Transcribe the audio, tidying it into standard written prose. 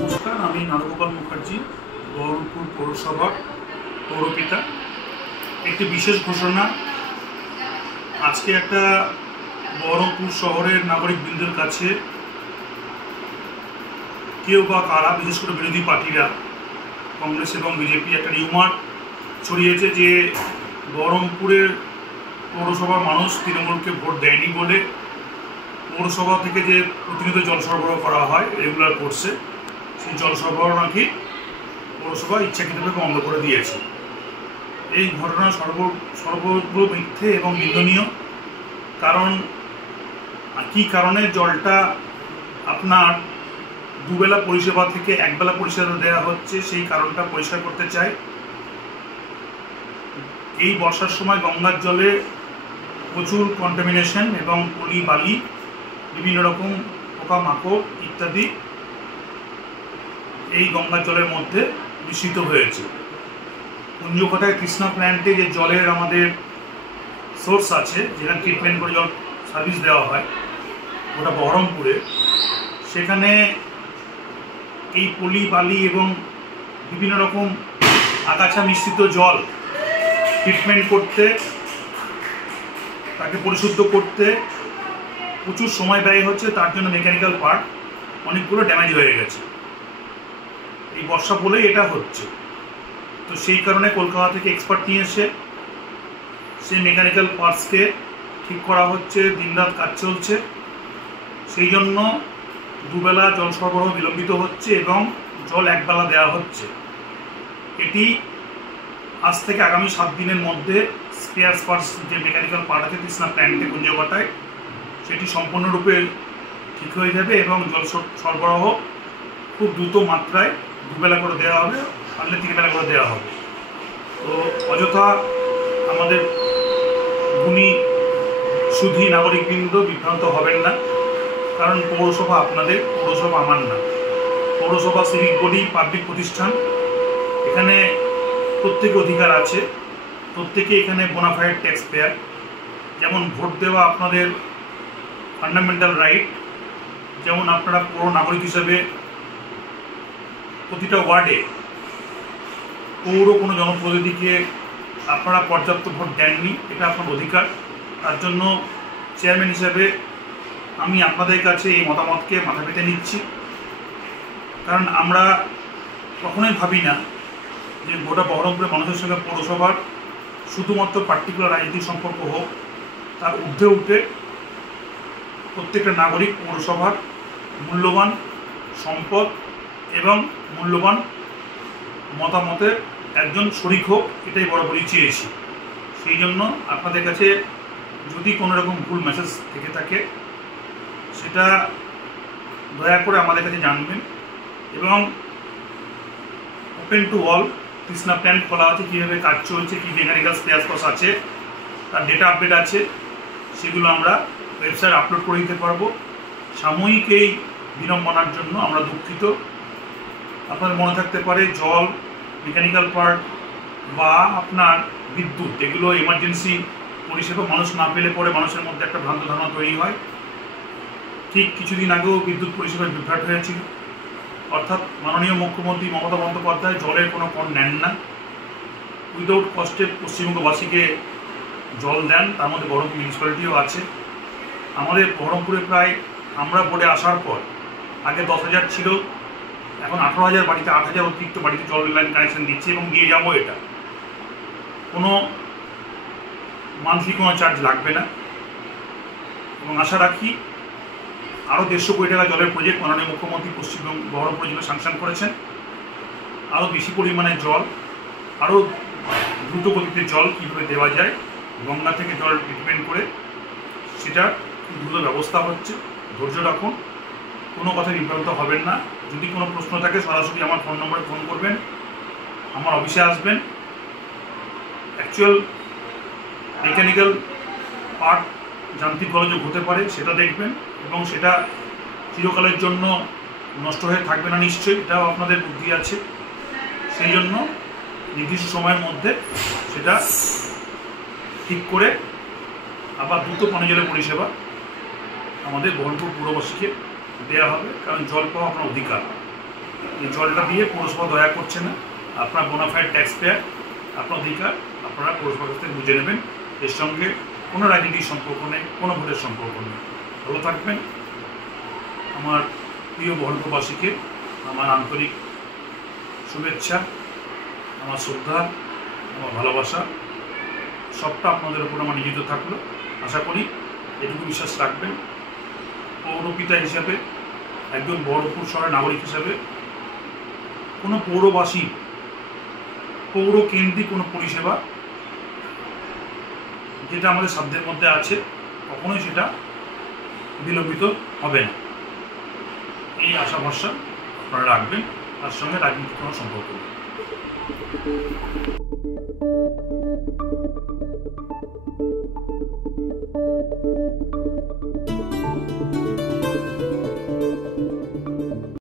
নমস্কার, আমি নারগোপাল মুখার্জি, বহরমপুর পৌরসভার পৌরপিতা। একটি বিশেষ ঘোষণা আজকে একটা বহরমপুর শহরের নাগরিকবৃন্দের কাছে কেউ বা কারা, বিশেষ করে বিরোধী পার্টিরা কংগ্রেস এবং বিজেপি একটা রিউমার ছড়িয়েছে যে বহরমপুরের পৌরসভার মানুষ তৃণমূলকে ভোট দেয়নি বলে পৌরসভা থেকে যে প্রতিনিয়ত জল সরবরাহ করা হয় রেগুলার কোর্সে, সেই জল সরবরাহ নাকি পৌরসভা ইচ্ছাকৃতভাবে বন্ধ করে দিয়েছে। এই ঘটনা সর্বত্র মিথ্যে এবং নিন্দনীয়। কারণ কী কারণে জলটা আপনার দুবেলা পরিষেবা থেকে একবেলা পরিষেবা দেওয়া হচ্ছে সেই কারণটা পরিষ্কার করতে চাই। এই বর্ষার সময় গঙ্গার জলে প্রচুর কন্টামিনেশন এবং পলি বালি, বিভিন্ন রকম পোকামাকড় ইত্যাদি এই গঙ্গার জলের মধ্যে মিশ্রিত হয়েছে। কুঞ্জকটায় কৃষ্ণা প্ল্যান্টে যে জলের আমাদের সোর্স আছে, যেখানে ট্রিটমেন্ট করে জল সার্ভিস দেওয়া হয় ওটা বহরমপুরে, সেখানে এই পলি বালি এবং বিভিন্ন রকম আগাছা মিশ্রিত জল ট্রিটমেন্ট করতে, তাকে পরিশুদ্ধ করতে প্রচুর সময় ব্যয় হচ্ছে। তার জন্য মেকানিক্যাল পার্ট অনেকগুলো ড্যামেজ হয়ে গেছে। এই বর্ষা বলেই এটা হচ্ছে। তো সেই কারণে কলকাতা থেকে এক্সপার্ট নিয়ে এসে সেই মেকানিক্যাল পার্টসকে ঠিক করা হচ্ছে, দিনরাত কাজ চলছে। সেই জন্য দুবেলা জল সরবরাহ বিলম্বিত হচ্ছে এবং জল একবেলা দেওয়া হচ্ছে। এটি আজ থেকে আগামী 7 দিনের মধ্যে স্পেয়ার পার্টস যে মেকানিক্যাল পার্ট আছে কৃষ্ণা প্ল্যান্টে কুঞ্জকটায়, সেটি সম্পূর্ণরূপে ঠিক হয়ে যাবে এবং জল সরবরাহ খুব দ্রুত মাত্রায় দুবেলা করে দেওয়া হবে, পারলে 3 বেলা করে দেওয়া হবে। তো অযথা আমাদের গুণী সুধী নাগরিকবৃন্দ বিভ্রান্ত হবেন না। কারণ পৌরসভা আপনাদের, পৌরসভা আমার না। পৌরসভা সিভিক বডি, পাবলিক প্রতিষ্ঠান, এখানে প্রত্যেকে অধিকার আছে, প্রত্যেকে এখানে বোনাফাইড ট্যাক্স পেয়ার। যেমন ভোট দেওয়া আপনাদের ফান্ডামেন্টাল রাইট, যেমন আপনারা পৌর নাগরিক হিসেবে প্রতিটা ওয়ার্ডে পৌর কোনো জনপ্রতিনিধিকে আপনারা পর্যাপ্ত ভোট দেননি, এটা আপনার অধিকার। তার জন্য চেয়ারম্যান হিসেবে আমি আপনাদের কাছে এই মতামতকে মাথা পেতে নিচ্ছি। কারণ আমরা কখনোই ভাবি না যে গোটা বহরমপুরের মানুষের সঙ্গে পৌরসভার শুধুমাত্র পার্টিকুলার রাজনৈতিক সম্পর্ক হোক, তার ঊর্ধ্বে উঠে প্রত্যেকটা নাগরিক পৌরসভার মূল্যবান সম্পদ এবং মূল্যবান মতামতের একজন শরিক হোক, এটাই বরাবরই চেয়েছি। সেই জন্য আপনাদের কাছে যদি কোনো রকম ভুল মেসেজ থেকে থাকে সেটা দয়া করে আমাদের কাছে জানবেন। এবং open to all Krishna plant খোলা আছে, কীভাবে কাজ চলছে, কী মেকানিক্যাল স্পেয়ার পার্টস আছে, তার ডেটা আপডেট আছে, সেগুলো আমরা ওয়েবসাইট আপলোড করে দিতে পারবো। সাময়িক এই বিড়ম্বনার জন্য আমরা দুঃখিত। আপনাদের মনে থাকতে পারে জল, মেকানিক্যাল পার্ট বা আপনার বিদ্যুৎ, এগুলো এমার্জেন্সি পরিষেবা মানুষ না পেলে পরে মানুষের মধ্যে একটা ভ্রান্ত ধারণা তৈরি হয়। ঠিক কিছুদিন আগেও বিদ্যুৎ পরিষেবার বিভ্রাট হয়েছিল। অর্থাৎ মাননীয় মুখ্যমন্ত্রী মমতা বন্দ্যোপাধ্যায় জলের কোনো কর নেন না, উইদাউট কস্টে পশ্চিমবঙ্গবাসীকে জল দেন। তার মধ্যে বহরমপুর মিউনিসিপ্যালিটিও আছে। আমাদের বহরমপুরে প্রায় আমরা বোর্ডে আসার পর আগে 10,000 ছিল, এখন 18,000 বাড়িতে 8,000 অতিরিক্ত বাড়িতে জল লাইন কানেকশন দিচ্ছে এবং দিয়ে যাবো। এটা কোনো মান্থলি কোনো চার্জ লাগবে না এবং আশা রাখি আরও 150 কোটি টাকা জলের প্রজেক্ট মাননীয় মুখ্যমন্ত্রী পশ্চিমবঙ্গ বহরমপুরের জন্য স্যাংশন করেছেন। আরও বেশি পরিমাণে জল, আরও দ্রুত গতিতে জল কীভাবে দেওয়া যায়, গঙ্গা থেকে জল ট্রিটমেন্ট করে সেটা দ্রুত ব্যবস্থা হচ্ছে। ধৈর্য রাখুন, কোনো কথা বিভ্রান্ত হবেন না। যদি কোনো প্রশ্ন থাকে সরাসরি আমার ফোন নম্বরে ফোন করবেন, আমার অফিসে আসবেন। অ্যাকচুয়াল মেকানিক্যাল পার্ট যান্ত্রিক গোলযোগ হতে পারে সেটা দেখবেন এবং সেটা চিরকালের জন্য নষ্ট হয়ে থাকবে না নিশ্চয়ই, এটাও আপনাদের বুদ্ধি আছে। সেই জন্য নির্দিষ্ট সময়ের মধ্যে সেটা ঠিক করে আবার দ্রুত পানীয় জলের পরিষেবা আমাদের বহরমপুর পুরবাসীকে দেওয়া হবে, কারণ জল পাওয়া আপনার অধিকার। এই জলটা দিয়ে পৌরসভা দয়া করছে না, আপনার বোনাফাইড ট্যাক্স পেয়ার, আপনার অধিকার আপনারা পৌরসভার কাছ থেকে বুঝে নেবেন। এর সঙ্গে কোনো রাজনীতির সম্পর্ক নেই, কোনো ভোটের সম্পর্ক নেই। ভালো থাকবেন। আমার প্রিয় বহরমপুরবাসীকে আমার আন্তরিক শুভেচ্ছা, আমার শ্রদ্ধা, আমার ভালোবাসা সবটা আপনাদের উপর আমার নিয়োজিত থাকলো। আশা করি এটুকু বিশ্বাস রাখবেন, পৌরপিতা হিসাবে, একজন বহরমপুর শহরের নাগরিক হিসাবে কোনো পৌরবাসী পৌরকেন্দ্রিক কোনো পরিষেবা যেটা আমাদের সাধ্যের মধ্যে আছে কখনোই সেটা বিলম্বিত হবে না। এই আশা ভরসা আপনারা রাখবেন, তার সঙ্গে রাজনীতির কোনো সম্পর্ক নেই।